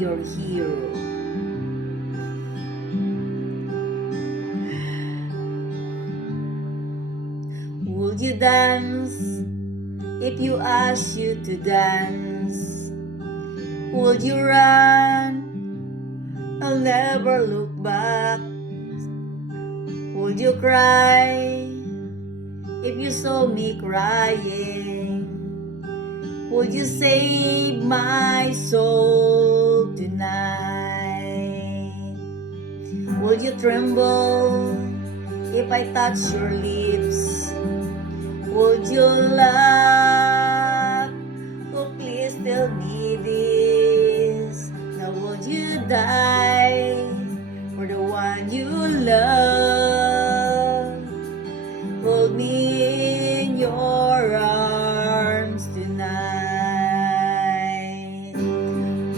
your hero. Would you dance if you asked you to dance? Would you run? I'll never look back. Would you cry if you saw me crying? Would you save my soul tonight? Would you tremble if I touch your lips? Would you laugh? Oh, please tell me this. Now would you die for the one you love? Hold me in your arms tonight.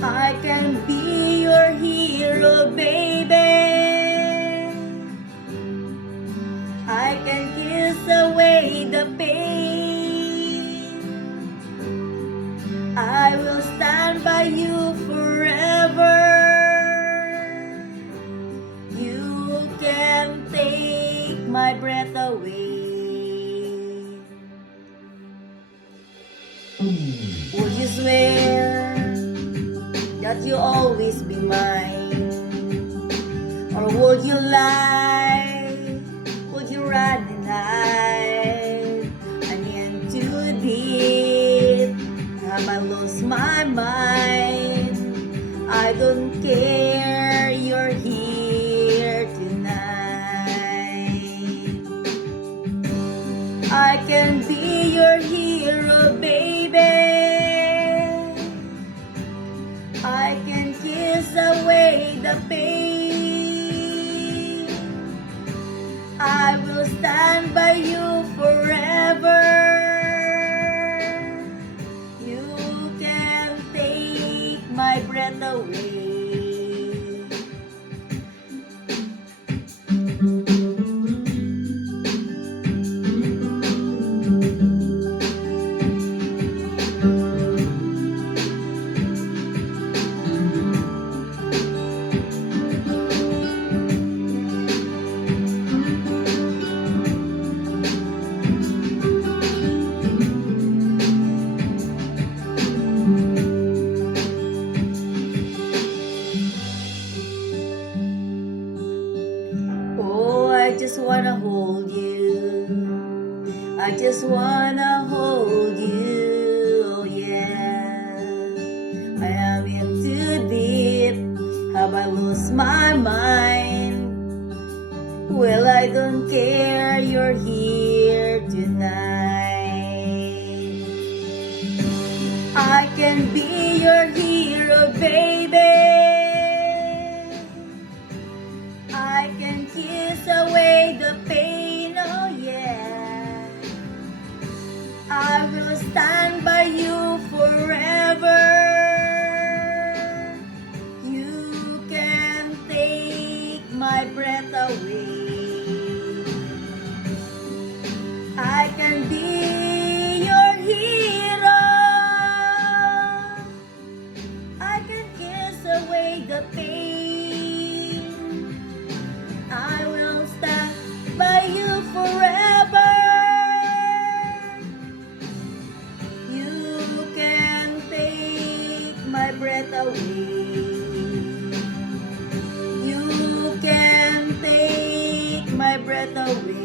I can be your hero, baby. I can kiss away the pain. I will stand by you forever. You can take my breath away. Would you swear that you'll always be mine? Or would you lie? Would you run and hide? I'm in too deep. Have I lost my mind? I don't care, you're here tonight. I can be your hero, baby. I can kiss away the pain. I will stand by you forever. You can take my breath away. I just wanna hold you. I just wanna hold you. Oh yeah. I am in too deep. Have I lost my mind? Well, I don't care. You're here tonight. I can be your hero, baby. I can kiss away the pain, oh yeah. I will stand by you forever. You can take my breath away. I can be your hero. I can kiss away the pain. I will stand by you forever. You can take my breath away. You can take my breath away.